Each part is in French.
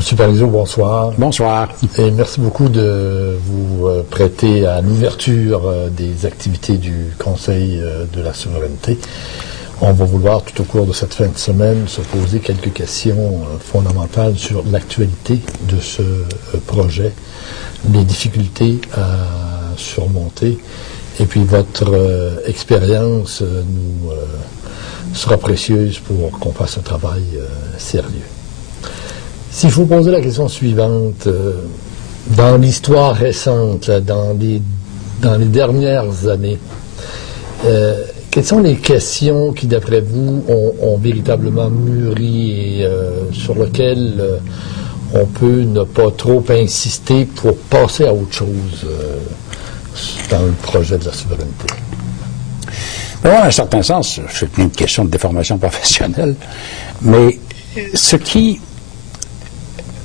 Monsieur Parizeau, bonsoir. Bonsoir. Et merci beaucoup de vous prêter à l'ouverture des activités du Conseil de la souveraineté. On va vouloir, tout au cours de cette fin de semaine, se poser quelques questions fondamentales sur l'actualité de ce projet, les difficultés à surmonter, et puis votre expérience nous sera précieuse pour qu'on fasse un travail sérieux. S'il faut poser la question suivante, dans l'histoire récente, là, dans les dernières années, quelles sont les questions qui, d'après vous, ont véritablement mûri et sur lesquelles on peut ne pas trop insister pour passer à autre chose dans le projet de la souveraineté? Dans un certain sens, c'est une question de déformation professionnelle, mais ce qui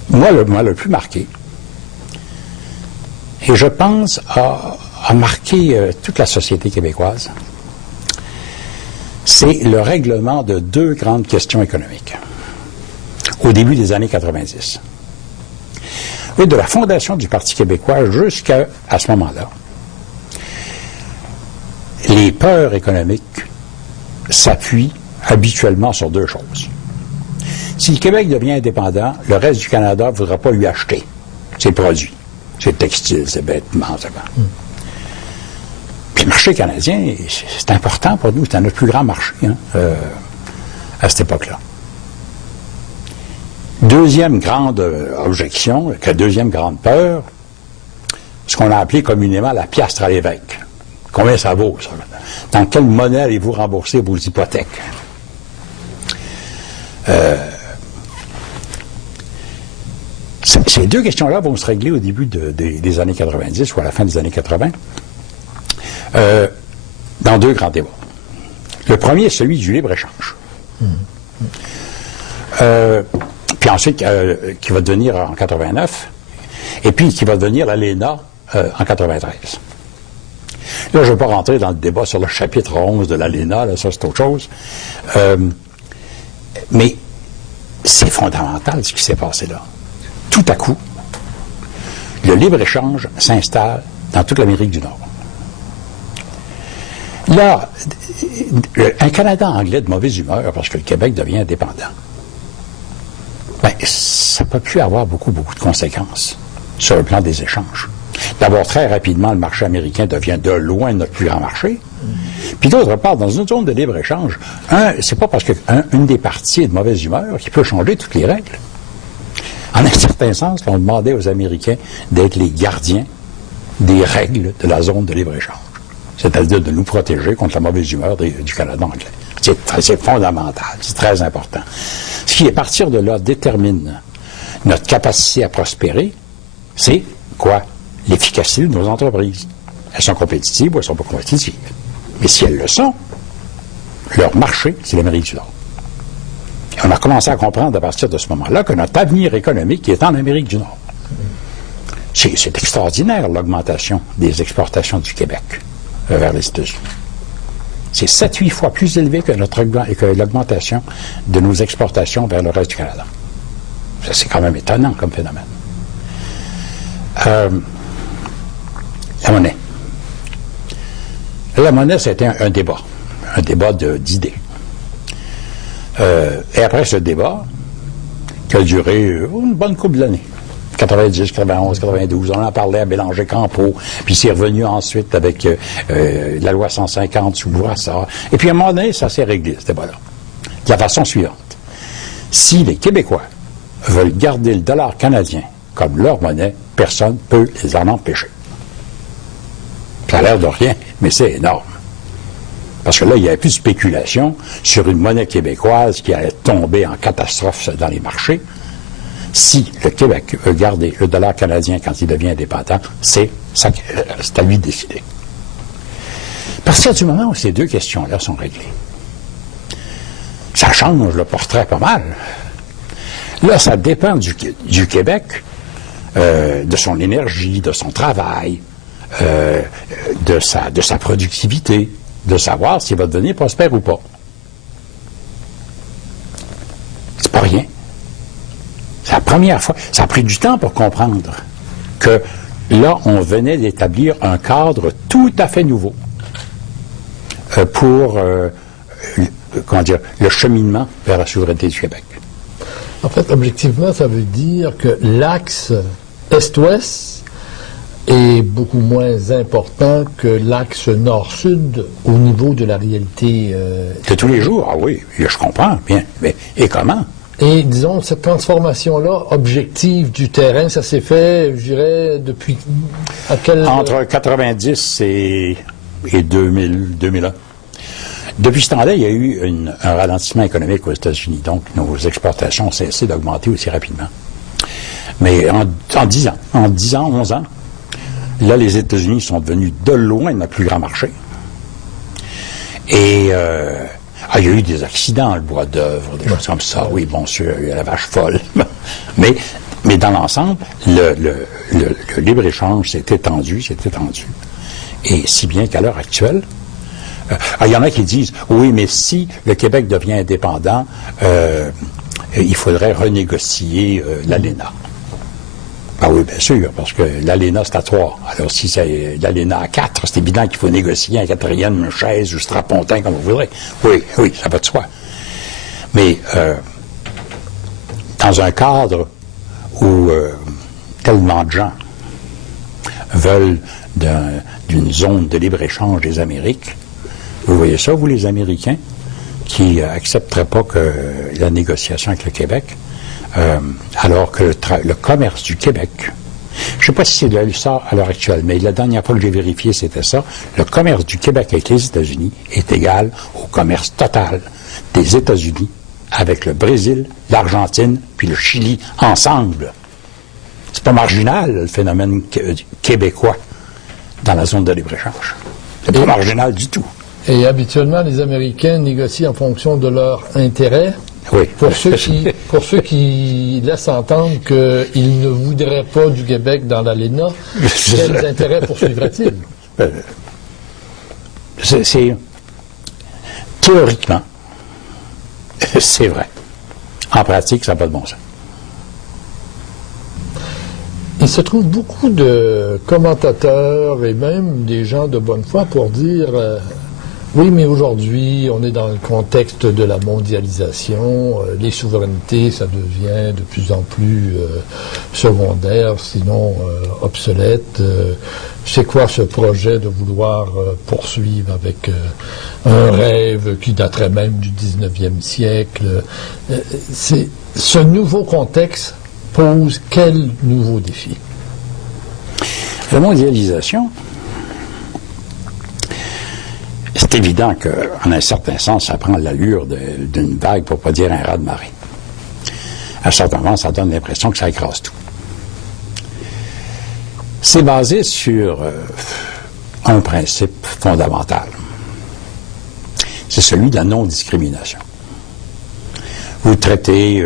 moi, le plus marqué, et je pense a marqué toute la société québécoise, c'est le règlement de deux grandes questions économiques au début des années 90. Oui, de la fondation du Parti québécois jusqu'à ce moment-là, les peurs économiques s'appuient habituellement sur deux choses. Si le Québec devient indépendant, le reste du Canada ne voudra pas lui acheter ses produits, ses textiles, ses vêtements, etc. Puis le marché canadien, c'est important pour nous, c'est notre plus grand marché à cette époque-là. Deuxième grande objection, la deuxième grande peur, ce qu'on a appelé communément la piastre à l'évêque. Combien ça vaut, ça? Dans quelle monnaie allez-vous rembourser vos hypothèques? Ces deux questions-là vont se régler au début des années 90 ou à la fin des années 80 dans deux grands débats. Le premier est celui du libre-échange. Puis ensuite, qui va devenir en 89, et puis qui va devenir l'ALENA en 93. Là, je ne vais pas rentrer dans le débat sur le chapitre 11 de l'ALENA, là, ça c'est autre chose. Mais c'est fondamental ce qui s'est passé là. Tout à coup, le libre-échange s'installe dans toute l'Amérique du Nord. Là, un Canada anglais de mauvaise humeur parce que le Québec devient indépendant, ben, ça ne peut plus avoir beaucoup de conséquences sur le plan des échanges. D'abord, très rapidement, le marché américain devient de loin notre plus grand marché. Puis d'autre part, dans une zone de libre-échange, c'est pas parce qu'une des parties est de mauvaise humeur qu'il peut changer toutes les règles. En un certain sens, on demandait aux Américains d'être les gardiens des règles de la zone de libre-échange. C'est-à-dire de nous protéger contre la mauvaise humeur du Canada anglais. C'est fondamental, c'est très important. Ce qui, à partir de là, détermine notre capacité à prospérer, c'est quoi? L'efficacité de nos entreprises. Elles sont compétitives ou elles ne sont pas compétitives. Mais si elles le sont, leur marché, c'est l'Amérique du Nord. Et on a commencé à comprendre à partir de ce moment-là que notre avenir économique est en Amérique du Nord. C'est extraordinaire, l'augmentation des exportations du Québec vers les États-Unis. C'est 7-8 fois plus élevé que l'augmentation de nos exportations vers le reste du Canada. C'est quand même étonnant comme phénomène. La monnaie. La monnaie, c'était un débat d'idées. Et après ce débat, qui a duré une bonne couple d'années, 90, 91, 92, on en parlait à Bélanger-Campeau, puis c'est revenu ensuite avec la loi 150 sous Bourassa. Et puis à un moment donné, ça s'est réglé, ce débat-là. De la façon suivante. Si les Québécois veulent garder le dollar canadien comme leur monnaie, personne ne peut les en empêcher. Ça a l'air de rien, mais c'est énorme. Parce que là, il n'y avait plus de spéculation sur une monnaie québécoise qui allait tomber en catastrophe dans les marchés. Si le Québec veut garder le dollar canadien quand il devient indépendant, c'est à lui de décider. À partir du moment où ces deux questions-là sont réglées, ça change le portrait pas mal. Là, ça dépend du Québec, de son énergie, de son travail, de sa productivité, de savoir s'il va devenir prospère ou pas. C'est pas rien. Ça première fois, ça a pris du temps pour comprendre que là, on venait d'établir un cadre tout à fait nouveau pour le cheminement vers la souveraineté du Québec. En fait, objectivement, ça veut dire que l'axe Est-Ouest est beaucoup moins important que l'axe Nord-Sud au niveau de la réalité. De tous les jours, ah oui, je comprends, bien. Mais, et comment? Et disons, cette transformation-là, objective du terrain, ça s'est fait, je dirais, depuis à quel... Entre 90 et 2001. Depuis ce temps-là, il y a eu un ralentissement économique aux États-Unis. Donc, nos exportations ont cessé d'augmenter aussi rapidement. Mais en 10 ans, 11 ans, là, les États-Unis sont devenus de loin notre plus grand marché. Et il y a eu des accidents, le bois d'œuvre, des choses comme ça. Oui, bon sûr, il y a la vache folle. mais dans l'ensemble, le libre-échange s'est étendu. Et si bien qu'à l'heure actuelle, il y en a qui disent, oui, mais si le Québec devient indépendant, il faudrait renégocier l'ALENA. Ah oui, bien sûr, parce que l'ALENA, c'est à 3. Alors, si c'est l'ALENA à 4, c'est évident qu'il faut négocier un 4e chaise ou strapontin, comme vous voudrez. Oui, ça va de soi. Mais dans un cadre où tellement de gens veulent d'une zone de libre-échange des Amériques, vous voyez ça, vous, les Américains, qui accepteraient pas que la négociation avec le Québec, alors que le commerce du Québec, je ne sais pas si c'est ça à l'heure actuelle, mais la dernière fois que j'ai vérifié, c'était ça, le commerce du Québec avec les États-Unis est égal au commerce total des États-Unis avec le Brésil, l'Argentine, puis le Chili ensemble. C'est pas marginal, le phénomène québécois dans la zone de libre-échange. C'est pas marginal du tout. Et habituellement, les Américains négocient en fonction de leurs intérêts. Oui. Pour ceux qui laissent entendre qu'ils ne voudraient pas du Québec dans l'ALENA, quels intérêts poursuivraient-ils? C'est théoriquement, c'est vrai. En pratique, ça n'a pas de bon sens. Il se trouve beaucoup de commentateurs et même des gens de bonne foi pour dire oui, mais aujourd'hui, on est dans le contexte de la mondialisation, les souverainetés, ça devient de plus en plus secondaire, sinon obsolète. C'est quoi ce projet de vouloir poursuivre avec un rêve qui daterait même du 19e siècle? Ce nouveau contexte pose quel nouveau défi? La mondialisation, c'est évident qu'en un certain sens, ça prend l'allure d'une vague, pour ne pas dire un raz-de-marée. À un certain moment, ça donne l'impression que ça écrase tout. C'est basé sur un principe fondamental. C'est celui de la non-discrimination. Vous traitez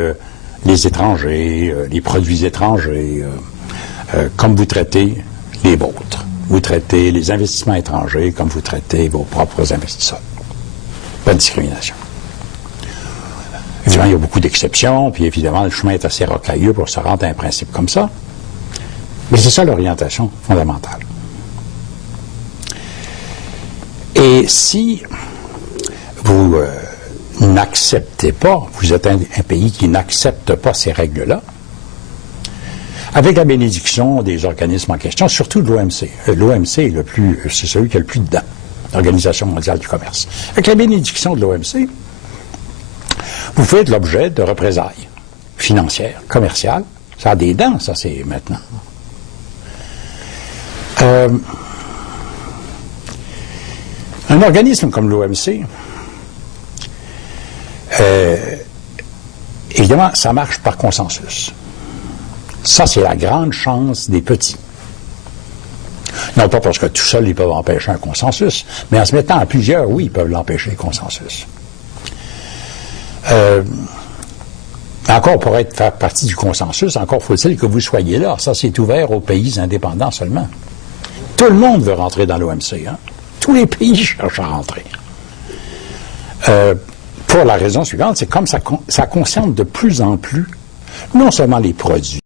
les étrangers, les produits étrangers, comme vous traitez les vôtres. Vous traitez les investissements étrangers comme vous traitez vos propres investisseurs. Pas de discrimination. Évidemment, il y a beaucoup d'exceptions, puis évidemment, le chemin est assez rocailleux pour se rendre à un principe comme ça. Mais c'est ça l'orientation fondamentale. Et si vous n'acceptez pas, vous êtes un pays qui n'accepte pas ces règles-là, avec la bénédiction des organismes en question, surtout de l'OMC. L'OMC c'est celui qui a le plus dedans, l'Organisation mondiale du commerce. Avec la bénédiction de l'OMC, vous faites l'objet de représailles financières, commerciales. Ça a des dents, ça, c'est maintenant. Un organisme comme l'OMC, évidemment, ça marche par consensus. Ça, c'est la grande chance des petits. Non pas parce que tout seul, ils peuvent empêcher un consensus, mais en se mettant à plusieurs, oui, ils peuvent l'empêcher, le consensus. Encore pour faire partie du consensus, encore faut-il que vous soyez là. Ça, c'est ouvert aux pays indépendants seulement. Tout le monde veut rentrer dans l'OMC. Hein? Tous les pays cherchent à rentrer. Pour la raison suivante, c'est comme ça concerne de plus en plus non seulement les produits,